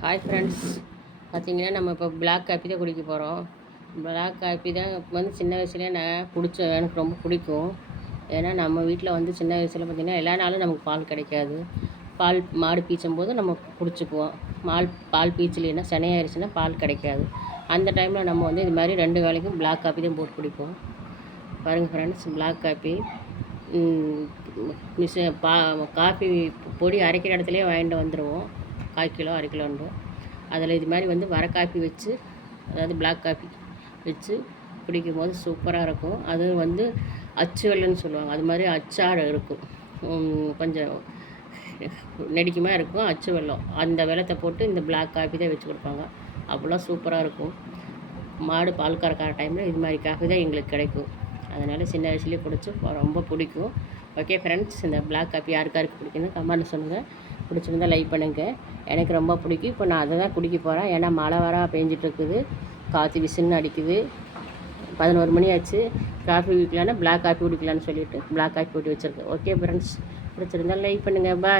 Hi friends, பார்த்தீங்கன்னா நம்ம இப்போ பிளாக் காப்பி தான் குடிக்க போகிறோம். பிளாக் காப்பி தான் வந்து சின்ன வயசுலேயே நான் எனக்கு ரொம்ப பிடிக்கும். ஏன்னா நம்ம வீட்டில் வந்து சின்ன வயசில் பார்த்திங்கன்னா எல்லா நாளும் நமக்கு பால் கிடைக்காது. பால் மாடு பீச்சும் போது நம்ம குடிச்சுக்குவோம். பால் பீச்சலைன்னா சினையாயிருச்சுன்னா பால் கிடைக்காது. அந்த டைமில் நம்ம வந்து இது மாதிரி 2 வேளைக்கும் பிளாக் காப்பி தான் போட்டு குடிப்போம். பாருங்கள் ஃப்ரெண்ட்ஸ், பிளாக் காப்பி காஃபி பொடி அரைக்கிற இடத்துலையே வாங்கிட்டு வந்துடுவோம். 1/4 கிலோ 1/2 கிலோண்டு அதில் இது மாதிரி வந்து வர காப்பி வச்சு, அதாவது பிளாக் காப்பி வச்சு குடிக்கும்போது சூப்பராக இருக்கும். அது வந்து அச்சு வெல்லம்னு சொல்லுவாங்க. அது மாதிரி அச்சாறு இருக்கும், கொஞ்சம் நெடிக்குமாக இருக்கும் அச்சு வெல்லம். அந்த வெல்லத்தை போட்டு இந்த பிளாக் காப்பி தான் வச்சு கொடுப்பாங்க. அவ்வளோ சூப்பராக இருக்கும். மாடு பால் கறக்கிற டைமில் இது மாதிரி காஃபி தான் எங்களுக்கு கிடைக்கும். அதனால் சின்ன வயசுலேயே குடிச்சு ரொம்ப பிடிக்கும். ஓகே ஃப்ரெண்ட்ஸ், இந்த பிளாக் காப்பி யாருக்காருக்கு பிடிக்குன்னு கமெண்ட் சொல்லுங்கள். பிடிச்சிருந்தால் லைக் பண்ணுங்கள். எனக்கு ரொம்ப பிடிக்கும். இப்போ நான் அதை தான் குடிக்க போகிறேன். ஏன்னா மழை வர பெஞ்சிட்ருக்குது, காற்று விசில்னு அடிக்குது. 11 மணி ஆச்சு. காஃபி குடிக்கலான்னா பிளாக் காஃபி குடிக்கலான்னு சொல்லிவிட்டு பிளாக் காஃபி போட்டு வச்சுருக்கேன். ஓகே ஃப்ரெண்ட்ஸ், பிடிச்சிருந்தால் லைக் பண்ணுங்கள். பாய்.